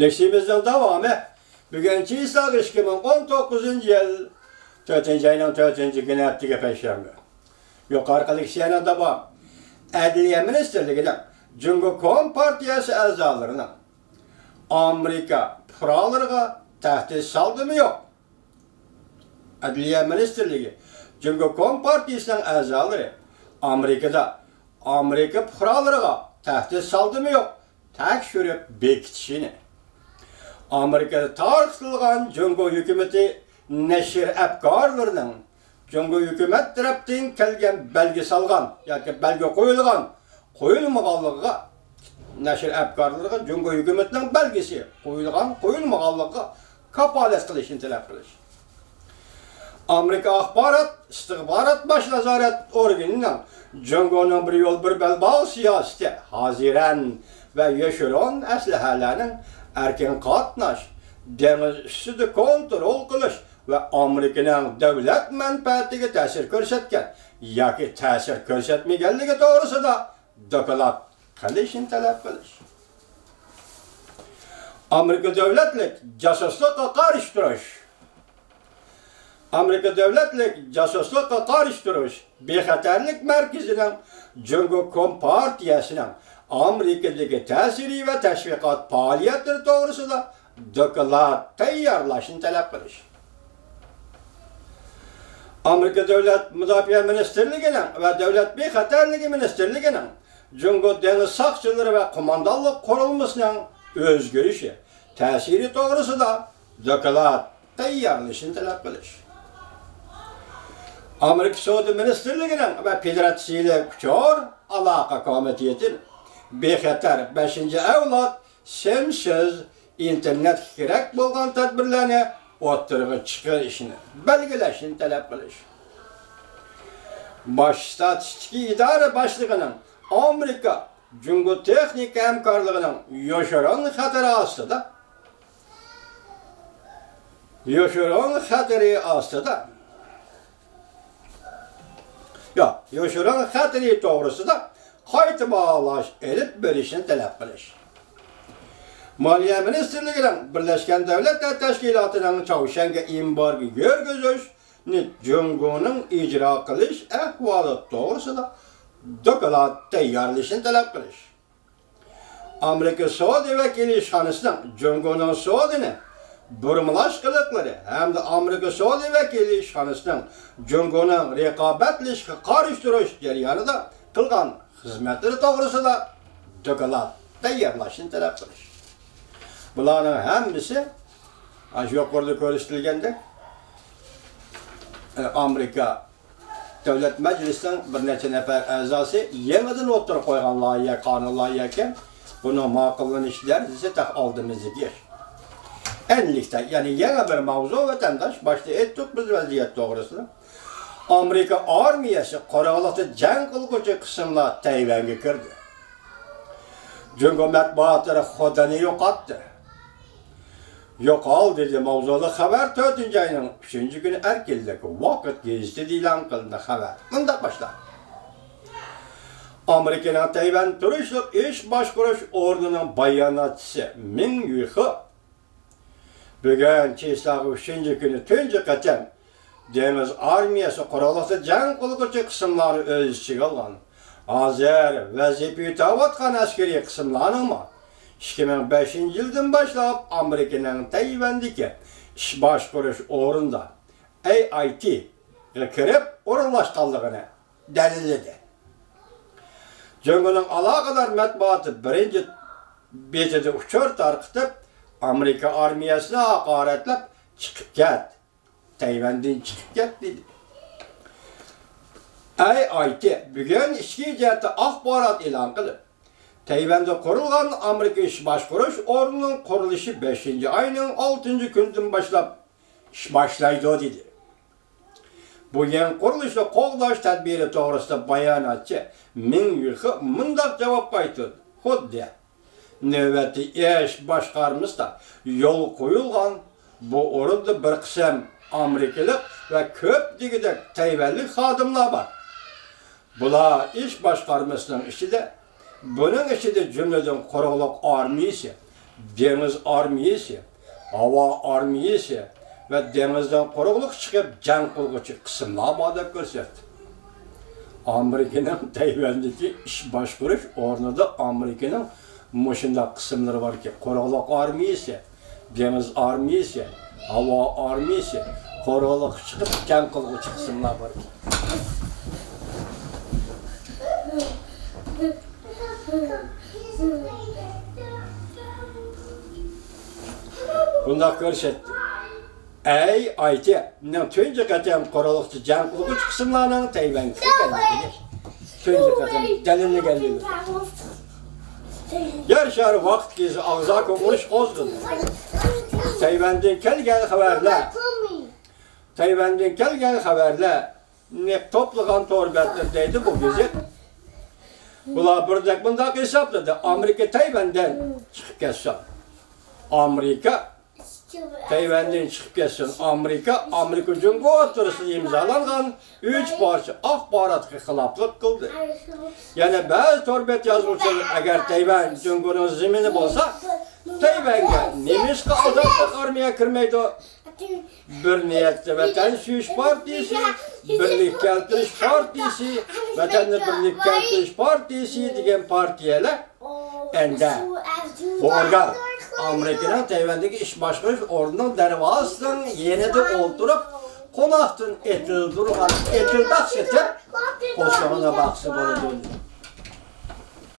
Leşimizden devamı bugünkü İsa 2019 yıl 4. ayının 4. günü haftige peşembe. Yukarıdaki şeyden devam. Adliye Ministerliği'nin Cumhuriyet Partiyası azalarının Amerika kurallarına tehdit saldı mı yok? Adliye Ministerliği Cumhuriyet Partiyası'nın azaları Amerika kurallarına tehdit saldı mı yok? Tekşürüp bekitişini. Amerika'da tartışılgan Cumhuriyet hükümeti neşir efkarlarının Cumhuriyet hükümet tarafından kelgen belge salgan, yoki belge qo'yilmaganligiga neşir efkarlarına Cumhuriyet hükümetinin belgesi qo'yilmaganligiga kapolat qilishni talab qilish. Amerika axborot istihbarat baş nazorat organining Cumhuriyet'nin bir yol bir belbağ siyaseti haziran ve yoshiron aslahalarning erken qatnash, deniz üstüde kontrol qilish ve Amerika'nın devlet menfaatiga ta'sir ko'rsatgan yoki ta'sir ko'rsatmaganligi to'g'risida doklad qilishni talab qilish. Amerika devletlik casusluqqa qarshi turish. Amerika devletlik casusluqqa qarshi turish bexatarlik markazining Cumhuriyet Partiyasining Amerikadagi ta'siri ve teşviqat faoliyatlari to'g'risida doklad tayyorlashni talab qilish. Amerika Devlet Müdafaa Ministerliği'nin ve Devlet Bexatarligi Ministerliği'nin Cumhuriyet deniz saqchilari ve qo'mondonlik qurilmasining o'zgarishi ta'siri to'g'risida doklad tayyorlashni talab qilish. Amerika Savdo Ministerliği'nin ve Federatsiyalar kuchor aloqa komitetining bexatar 5. avlod simsiz internet kerak bo'lgan tadbirlarni o'ttirg'i chiqarishni belgilashni talab qilish. Bosh statistika idora boshlig'ining Amerika Cumhuriyet texnik hamkorligining yoshiron xatari yoshiron xatari to'g'risida qayta bağlash elib berishni talab qilish. Maliye Ministerliği'nin Birleşken Devletler Teşkilatı'nın Çavuşen'e embargo yürgüzüşni Cumhuriyet'nin icra qilish ahvoli to'g'risida doklad tayyorlashni talab qilish. Amerika Savdo vakili ishxonasining Cumhuriyet'nin savdoni burmalash qiliqlari hamda Amerika Savdo vakili ishxonasining Cumhuriyet'nin raqobatlashga qarshi turish jarayonida qilgan xizmatlari to'g'risida doklad tayyorlashni talab qilish. Bularning hammasi shu yuqorida ko'rsatilganda Amerika Davlat Majlisining bir necha nafar a'zosi yangidan o'tirib qo'ygan loyiha, qonun loyiha ekan, buni ma'qullanishlar esa oldimizga. Enlikda, ya'ni yana bir mavzu vatandosh boshda aytdik biz vaziyat to'g'risida. Amerika armiyasi qoraqaldiqda jang qilguvchi qismlar Tayvanga kirdi. Cumhuriyet matbuotlari Xodani yo'qotdi. Yo'qol dedi mavzuli xabar 4. ayning 3. kuni Erkildagi Vaqt gazetida e'lon qilindi xabar. Bunda boshlanadi. Amerikaning Tayvan turishlik ish boshqarish o'rnining bayonotchisi Ming Yuxi bugun kechagi 3. kuni tunji qachon deniz armiyasi qurolli jang qilguvchi qismlari o'z ichiga olgan. Hozir vazifa yutatayotgan askariy qismlarning 2005 yıldan başlap Amerika'nın Tayvan'daki iş boshqarish o'rnida AIT'ga kirib o'rinlashganligini dalilladi. Cumhuriyet'nin aloqador matbuoti birinchi betida uchur tarqitib Amerika armiyasini haqoratlab chiqib ket. Tayvandan chiqib ket dedi. AIT bugun ichki jihatda axborot e'lon qilib Tayvan'da kurulgan Amerika iş boshqarish o'rnining qurilishi 5. ayning 6. kunidan boshlab ish boshlaydi dedi. Bu yangi qurilishni qo'llash tadbiri to'g'risida bayonotchi Ming Yuxi mundaq javob qaytardi. Xuddi navbatda ish boshqarmasda yo'l qo'yilgan bu o'rinda bir qism Amerikalik va ko'p degidek Tayvanlik xodimlar bor. Bular ish boshqarmasining ichida bunun içinde cümleden Qoraqaldiq armiyasi deniz armiyası, hava armiyası ve denizden koruluk çıkıp can kılgıcı kısımlar var dep görsetdi. Amerika'nın Tayvan'daki iş başkuruş ornida Amerika'nın muşunda kısımları var ki koruluk armiyası, deniz armiyası, hava armiyası, koruluk çıkıp can kılgıcı kısımlar var ki. Bunda görsetdi. Ey ayte, ne tönce katem korulukçu can kılgıç kısımlarının Tayvan'da gelmedi. Tönce katem delilini geldi. Yer şarı vakt gezi ağza konuş ozgun. Tayvan'dan kelgen haberle ne toplagan torbetler deydi bu gezi. Bunlar birdek bundak hesapladı. Amerika Tayvan'dan çıkıp gelsin. Amerika Tayvan'dan çıkıp gelsin. Amerika Cumhuriyeti oturusunu imzalangan 3 parça axbaratga xiloflik qildi. Yani bazı torbet yazuvchilar agar Tayvan Cumhuriyeti zemini bo'lsa, Tayvanga Nemishqa ozodlik armiya kirmaydi. Bir niyetli Vatan Suyuş Partisi, Birlik Keltirish Partisi, Vatanni Birlik Keltirish Partisi degan partiyalar endi borgan Amerika'nın Tayvan'daki iş başkuruş ordu'nun darvozasidan yerida o'ltirib, qo'noqdan etildi, etildi setib, qo'shig'ini baxshi bo'ladi.